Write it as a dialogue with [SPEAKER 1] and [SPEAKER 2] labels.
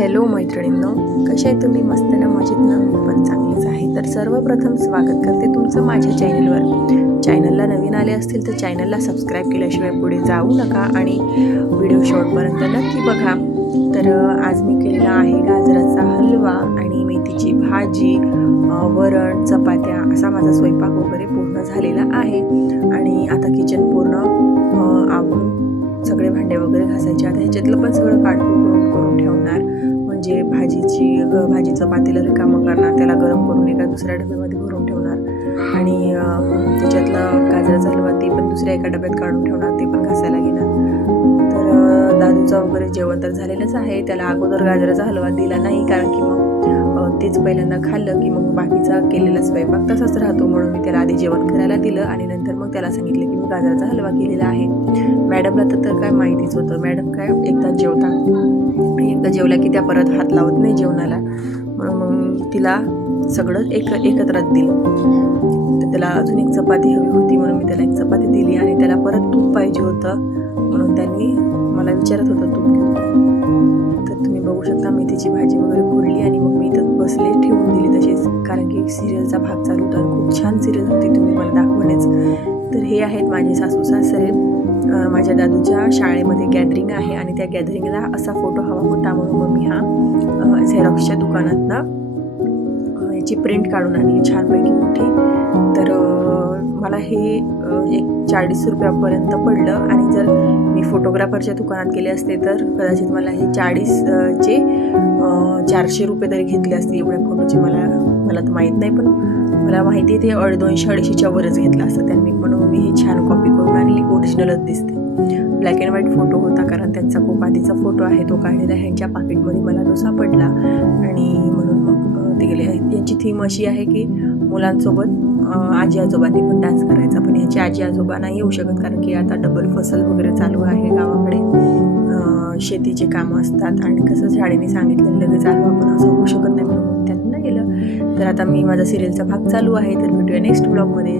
[SPEAKER 1] Hello मैत्रिणींनो कसे आहे तुम्ही? मस्त ना मजेत ना? मी पण चांगलीच आहे. तर सर्वप्रथम स्वागत करते तुमचं माझ्या चॅनलवर. चॅनलला नवीन आले असतील तर चॅनलला सबस्क्राईब केल्याशिवाय पुढे जाऊ नका आणि व्हिडिओ शॉर्टपर्यंत नक्की बघा. तर आज मी केलेला आहे गाजराचा हलवा आणि मेथीची भाजी वरण चपात्या असा माझा स्वयंपाक वगैरे पूर्ण झालेला आहे. आणि आता किचन पूर्ण अ, सगळे भांडे वगैरे घासायचे. आता ह्याच्यातलं पण सगळं काढून करून करून ठेवणार. म्हणजे भाजीची ग- भाजीचं पातेलं रिकामं करणार त्याला गरम करून एका दुसऱ्या डब्यामध्ये भरून ठेवणार. आणि त्याच्यातलं गाजराचा हलवा ते पण दुसऱ्या एका डब्यात काढून ठेवणार ते पण घासायला घेणार. तर दादूचं वगैरे जेवण तर झालेलंच आहे. त्याला अगोदर गाजराचा हलवा दिला नाही कारण की मग तेच पहिल्यांदा खाल्लं की मग बाकीचा केलेला स्वयंपाक तसाच राहतो म्हणून मी त्याला आधी जेवण करायला दिलं आणि नंतर मग त्याला सांगितलं की मी गाजराचा हलवा केलेला आहे. मॅडमला तर तर काय माहितीच होतं. मॅडम काय एकदा जेवता? एकदा जेवल्या की त्या परत हात लावत नाही जेवणाला. म्हणून मग तिला सगळं एक एकत्रच दिलं. तर त्याला अजून एक चपाती हवी होती म्हणून मी त्याला एक चपाती दिली आणि त्याला परत तूप पाहिजे होतं म्हणून त्यांनी मला विचारत होतं तूप तर तुम्ही बघू शकता मेथीची भाजी वगैरे खुडली आणि मग मी इथं बसले ठेवून दिली तसेच. कारण की सिरियलचा भाग चालू होता. खूप छान सिरियल होती. तुम्ही मला दाखवणेच तर हे आहेत माझे सासू सासरे. माझ्या दादूच्या शाळेमध्ये गॅदरिंग आहे आणि त्या गॅदरिंगला असा फोटो हवा होता म्हणून मग मी हा झेरॉक्सच्या दुकानातनं याची प्रिंट काढून आणली. छानपैकी मोठी. तर मला हे एक चाळीस रुपयापर्यंत पडलं. आणि जर मी फोटोग्राफरच्या दुकानात गेले असते तर कदाचित मला हे चाळीसचे चारशे रुपये तरी घेतले असते. एवढ्या फोटोचे मला मला तर माहीत नाही पण मला माहिती आहे ते अड दोनशे अडीचशेच्या वरच घेतलं असतं. त्यांनी म्हणून मी ही छान कॉपी करून आणली. ओरिजिनलच दिसते. ब्लॅक अँड व्हाईट फोटो होता कारण त्यांचा खूप आधीचा फोटो आहे तो काढलेला ह्यांच्या पाकिटमध्ये मला तो सापडला. आणि म्हणून मग ते गेले. यांची थीम अशी आहे की मुलांसोबत आजी आजोबांनी पण डान्स करायचा पण ह्याची आजी आजोबा नाही येऊ शकत कारण की आता डबल फसल वगैरे चालू आहे गावाकडे. शेतीचे कामं असतात आणि कसं शाळेने सांगितलं लगेच आलो आपण असं होऊ शकत नाही म्हणून त्यांना गेलं तर आता मी माझा सिरियलचा भाग चालू आहे. तर भेटूया नेक्स्ट ब्लॉगमध्ये